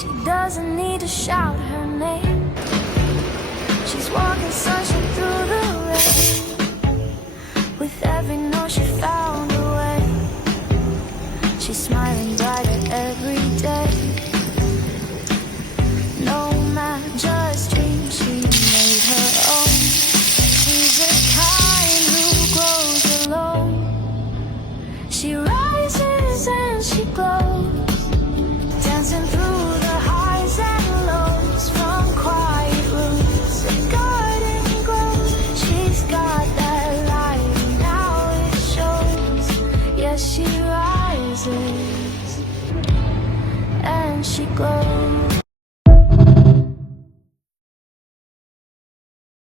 She doesn't need to shout her name. She's walking sunshine through the rain. With every note she found a way. She's smiling brighter every day. No man, just dreams she made her own. She's the kind who grows alone. She rises and she glows, dancing through the highs and lows. From quiet roots the garden grows. She's got that light and now it shows. Yes, she rises and she glows.